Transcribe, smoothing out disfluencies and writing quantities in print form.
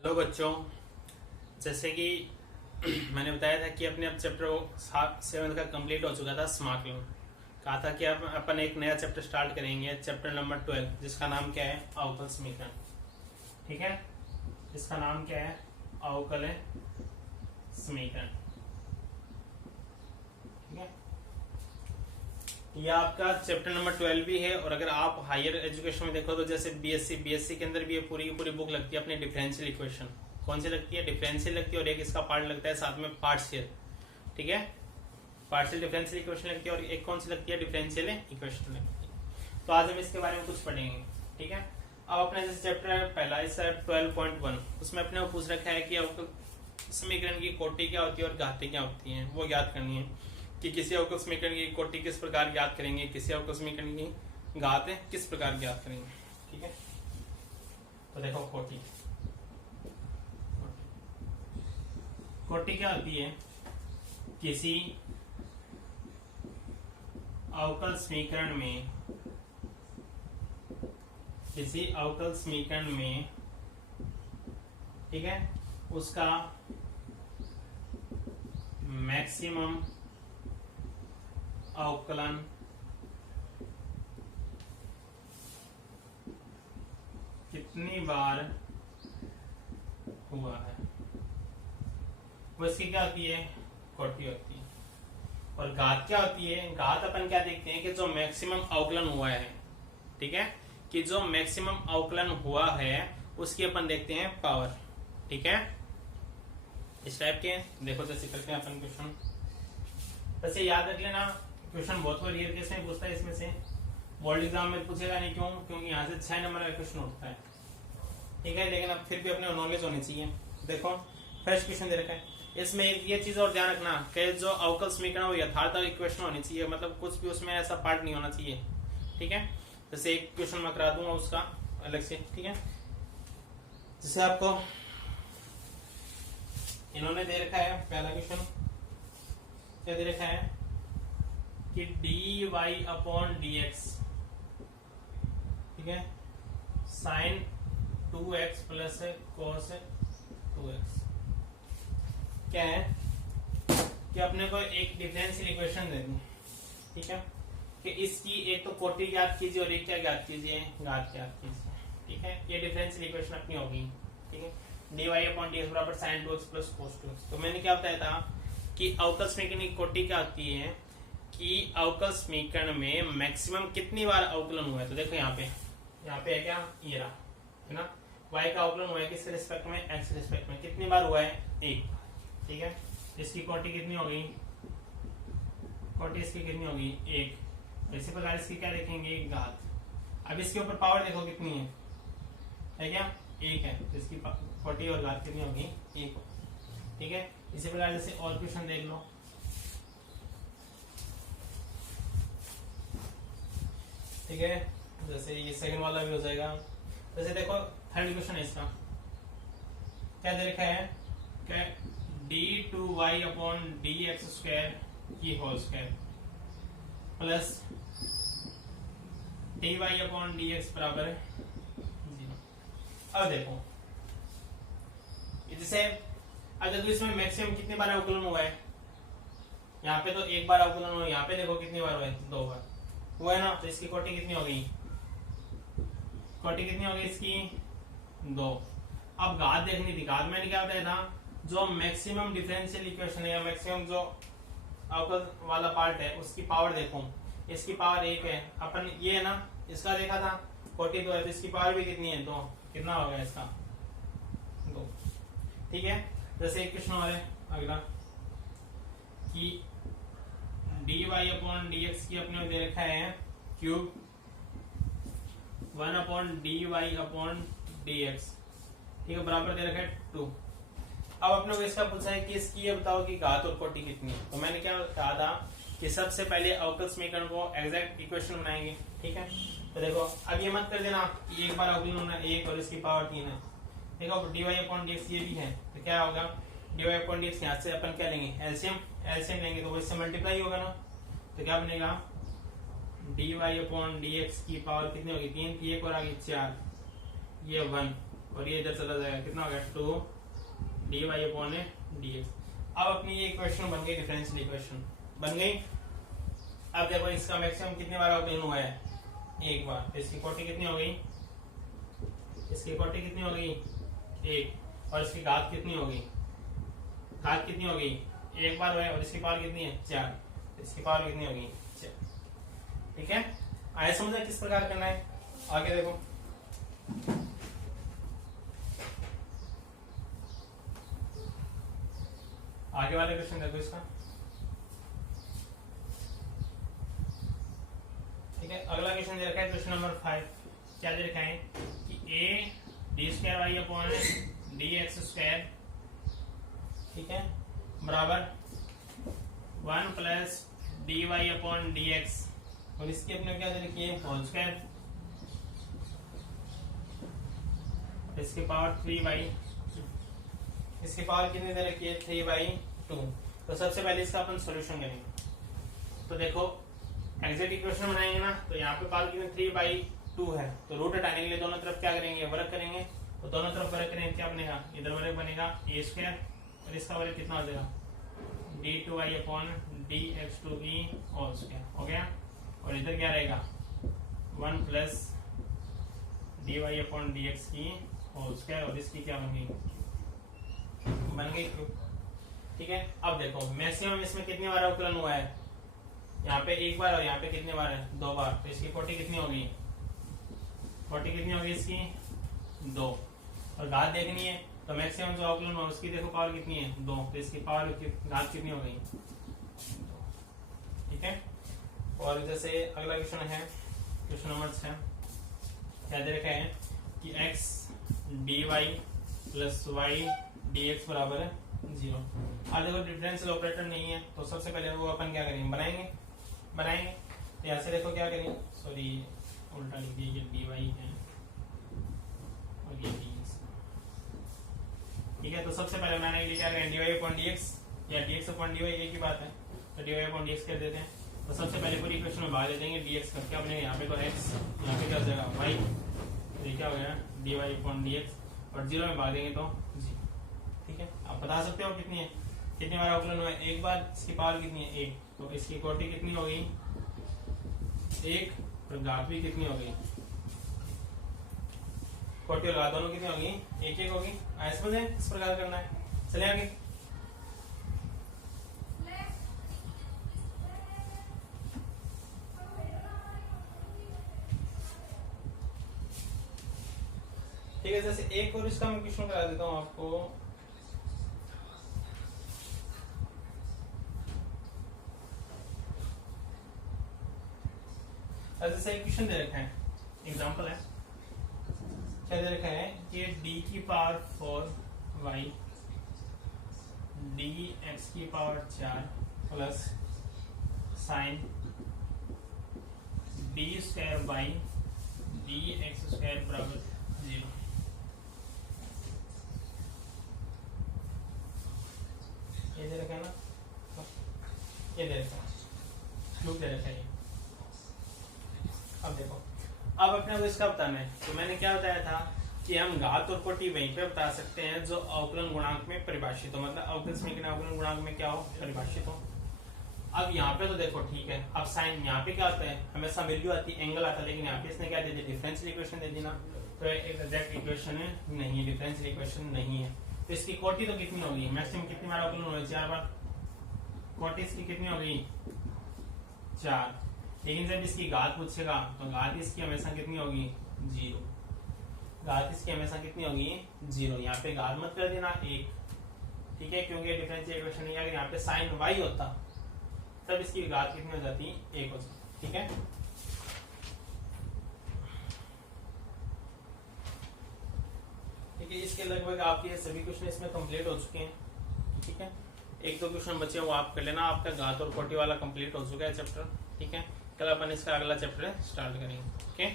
Hello बच्चों। जैसे कि मैंने बताया था कि अपने अब चैप्टर 7 का कंप्लीट हो चुका था स्मार्ट लर्न। कहा था कि अब अपन एक नया चैप्टर स्टार्ट करेंगे, चैप्टर नंबर 12, जिसका नाम क्या है, अवकल समीकरण। ठीक है, इसका नाम क्या है, अवकल समीकरण। ठीक है, यह आपका चैप्टर नंबर 12 भी है। और अगर आप हायर एजुकेशन में देखो तो जैसे बीएससी के अंदर भी ये पूरी की पूरी बुक लगती है अपनी डिफरेंशियल इक्वेशन। कौन सी लगती है? डिफरेंशियल लगती है, और एक इसका पार्ट लगता है साथ में पार्शियल। ठीक है, पार्शियल डिफरेंशियल इक्वेशन लगती है, और एक कौन सी लगती है, डिफरेंशियल इक्वेशन लगती है। तो आज हम इसके बारे में कुछ पढ़ेंगे। ठीक है, अब अपने जैसे चैप्टर पहला इस 12.1, उसमें अपने को पूछ रखा है कि अवकल समीकरण की कोटि क्या होती है और घातें क्या होती हैं, वो याद करनी है। कि किसी अवकल समीकरण की कोटि किस प्रकार ज्ञात करेंगे, किसी अवकल समीकरण की घातें किस प्रकार ज्ञात करेंगे। ठीक है, तो देखो कोटि कोटि क्या होती है? किसी अवकल समीकरण में ठीक है, उसका मैक्सिमम अवकलन कितनी बार हुआ है, वो इसकी क्या होती है, कोटि होती है। और घात क्या होती है? घात अपन क्या देखते हैं कि जो मैक्सिमम अवकलन हुआ है, ठीक है, कि जो मैक्सिमम अवकलन हुआ है उसकी अपन देखते हैं पावर। ठीक है, इस टाइप के देखो, जैसे करते हैं अपन क्वेश्चन। वैसे याद रख लेना, क्वेश्चन बहुत बार रियल केस में पूछता है, इसमें से बोर्ड एग्जाम में पूछेगा नहीं। क्यों? क्योंकि यहाँ से 6 नंबर का क्वेश्चन उठता है। ठीक है, लेकिन अब फिर भी अपने नॉलेज होनी चाहिए। देखो फर्स्ट क्वेश्चन दे रखा है, इसमें एक ये चीज और ध्यान रखना कि जो अवकल समीकरण वो यथार्थ इक्वेशन होनी चाहिए, मतलब कुछ भी उसमें ऐसा पार्ट नहीं होना चाहिए। ठीक है, जैसे एक क्वेश्चन मैं करा दूंगा उसका अलग से। ठीक है, जैसे आपको इन्होंने दे रखा है, पहला क्वेश्चन क्या दे रखा है कि dy अपॉन dx, ठीक है, sign 2x plus cos 2x क्या है कि अपने को एक डिफरेंशियल इक्वेशन दे दी। ठीक है, कि इसकी एक तो कोटि ज्ञात कीजिए और एक क्या ज्ञात कीजिए, घात ज्ञात कीजिए। ठीक है, ये डिफरेंशियल इक्वेशन अपनी होगी। ठीक है, dy अपॉन dx बराबर sin 2x plus cos 2x। तो मैंने क्या बताया था कि अवकल समीकरण की कोटि क्या होती है कि अवकल समीकरण में मैक्सिमम कितनी बार अवकलन हुआ है। तो देखो यहाँ पे है क्या, ये रहा है ना, y का अवकलन हुआ है किसके रिस्पेक्ट में, x के रिस्पेक्ट में। कितनी बार हुआ है? एक। ठीक है, इसकी कोटि कितनी होगी, कोटि इसकी कितनी होगी, एक। इसी प्रकार इसकी क्या देखेंगे, घात। अब इसके ऊपर पावर देखो कितनी है क्या, एक है, तो इसकी कोटि और घात कितनी होगी, एक। ठीक है, इसी प्रकार जैसे और क्वेश्चन देख लो। ठीक है, जैसे ये सेकंड वाला भी हो जाएगा। जैसे देखो थर्ड क्वेश्चन है, इसका क्या दे रखा है क्या, d2y अपॉन dx स्क्वायर की whole square plus dy upon dx बराबर 0। अब देखो जैसे अगर तो इसमें मैक्सिमम कितनी बार अवकलन हुआ है, यहाँ पे तो एक बार अवकलन हुआ, यहाँ पे देखो कितनी बार हुआ है, 2 बार हुआ है ना। तो इसकी कोटि कितनी हो गई, कोटि कितनी हो गई इसकी, 2। अब घात देखनी थी। घात मैंने क्या बताया था, जो मैक्सिमम डिफरेंशियल इक्वेशन है या मैक्सिमम जो अवकल वाला पार्ट है उसकी पावर देखो। इसकी पावर 1 है, अपन ये है ना, इसका देखा था कोटि 2 है, तो इसकी पावर भी कितनी है, 2। कितना हो गया इसका, 2। ठीक है, जैसे एक क्वेश्चन और है अगला कि dy अपॉन dx की अपने दे रखा है cube 1 upon dy upon dx, ठीक है, बराबर दे रखा है 2। अब अपने को इसका पूछा है कि इसकी ये बताओ कि घात और कोटि कितनी है। तो मैंने क्या कहा था कि सबसे पहले अवकल समीकरण को एग्जैक्ट इक्वेशन बनाएंगे। ठीक है, तो देखो अब ये मत कर देना कि एक बार अवकलन होना है 1 और इसकी पावर 3 है। देखो dy अपॉन dx ये भी है, तो क्या होगा, dy अपॉन dx यहाँ से अपन क्या लेंगे, एलसीएम लेंगे, तो वो इससे मल्टीप्लाई होगा ना। तो क्या बनेगा, dy अपॉन dx की पावर कितनी होगी, 3 की 1 और आगे 4, ये 1 और ये इधर चला जाएगा, कितना हो गया 2 dy अपॉन dx। अब अपनी ये इक्वेशन बन गई, डिफरेंशियल इक्वेशन बन गई। अब देखो इसका मैक्सिमम कितनी बार अवकलन हुआ है, एक बार। तो इसकी कोटि कितनी हो गई, इसकी कोटि कितनी हो गई 1, और इसकी घात कितनी होगी, घात कितनी होगी एक बार हुआ है, और इसकी पावर कितनी है 4, इसकी पावर कितनी होगी 4। ठीक है, आए समझा किस प्रकार करना है। आगे देखो, आगे वाले क्वेश्चन देखो इसका। ठीक है, अगला क्वेश्चन दे रखा है क्वेश्चन नंबर 5। क्या दे रखा है कि a d² y upon dx², ठीक है, बराबर 1 प्लस dy अपॉन dx, और इसकी अपने क्या दे रखी है होल स्क्वायर, इसकी पावर 3/, इसकी पावर कितनी दे रखी है 3/2। तो सबसे पहले इसका अपन सॉल्यूशन करेंगे। तो देखो एग्जैक्ट इक्वेशन बनाएंगे ना, तो यहाँ पे पावर कितनी 3/2 है, तो रूट हटाने के लिए दोनों तरफ क्या करेंगे वर्ग करेंगे। तो दोनों तरफ वर्ग करेंगे, क्या बनेगा, इधर वर्ग बनेगा a² और इसका वर्ग कितना हो जाएगा d2y upon dx2e whole square हो गया। और इधर क्या रहेगा 1 प्लस dy अपॉन dx की होल स्क्वायर, और इसकी क्या बन गई ठीक है। अब देखो मैक्सिमम इसमें कितनी बार अवकलन हुआ है, यहाँ पे एक बार और यहाँ पे कितने बार है 2 बार। तो इसकी कोटि कितनी होगी, कोटि कितनी होगी इसकी 2, और घात देखनी है तो मैक्सिमम जो अवकलन हुआ उसकी देखो पावर कितनी है 2, तो इसकी पावर घात कितनी हो गई। ठीक है, और जैसे अगला क्वेश्चन है क्वेश्चन नंबर 6। क्या दे रखा है कि x dy plus y dx बराबर है 0। अब देखो डिफरेंशियल ऑपरेटर नहीं है, तो सबसे पहले वो अपन क्या करेंगे बनाएंगे। तो यहाँ से देखो क्या करेंगे, सॉरी उल्टा लिख दिया, ये dy है और ये dx। ठीक है, तो सबसे पहले बनाने के लिए क्या करेंगे dy अपॉन dx या dx अपॉन dy एक ही बात है, तो dy अपॉन dx कर देते हैं। तो सबसे पहले पूरी इक्वेशन में भाग दे देंगे dx करके, अपने यहाँ पे तो x, यहाँ पे क्या हो जाएगा y, तो ये क्या हो गया dy अपॉन dx, और 0 में भाग देंगे तो 0। ठीक है, आप बता सकते हो कितनी बार अवकलन हुआ है, एक बार। इसकी पावर कितनी है 1, तो इसकी कोटि कितनी हो गई 1, और घात भी कितनी हो गई, कोटि और घात दोनों कितनी होगी 1 होगी। ऐसे समझे किस प्रकार करना है। चले आगे, ठीक है। जैसे एक और इसका मैं क्वेश्चन करा देता हूं आपको। जैसे एक क्वेश्चन दे रखा है, एग्जांपल है, क्या दे रखा है कि d की पावर 4y dx की power 4 plus sign d² dx² बराबर 0। ये दे रखा है ना, ये दे रखा है, लूप दे रखा है। अब देखो, अब अपने को इसका बताना है। तो मैंने क्या बताया था कि हम घात और कोटि वहीं पे बता सकते हैं जो अवकलन गुणांक में परिभाषित हो, मतलब अवकल समीकरण अवकलन गुणांक में क्या हो परिभाषित हो। अब यहाँ पे तो देखो ठीक है, अब साइन यहाँ पे क्या आता है हमेशा वैल्यू आती है, एंगल आता है, लेकिन यहाँ पे इसने क्या दे दिया डिफरेंशियल इक्वेशन दे दी ना, तो एक एग्जैक्ट इक्वेशन नहीं है, डिफरेंशियल इक्वेशन नहीं है। तो इसकी कोटि तो कितनी होगी, मैक्सिमम कितनी बार अवकलन होगी 4 बार, कोटि इसकी कितनी होगी 4। लेकिन जब इसकी घात पूछेगा तो घात इसकी हमेशा कितनी होगी 0, घात इसकी हमेशा कितनी होगी 0। यहाँ पे घात मत कर देना 1, ठीक है, क्योंकि डिफरेंशियल इक्वेशन नहीं है। अगर यहाँ पे साइन y होता तब इसकी घात कितनी हो जाती 1 हो जाती। ठीक है, ठीक है, इसके लगभग आपके सभी क्वेश्चन इसमें कंप्लीट हो चुके हैं। ठीक है, 1-2 क्वेश्चन बचे वो आप कर लेना, आपका घात और कोटि वाला कंप्लीट हो चुका है चैप्टर। ठीक है, कल अपन इसका अगला चैप्टर स्टार्ट करेंगे। ओके।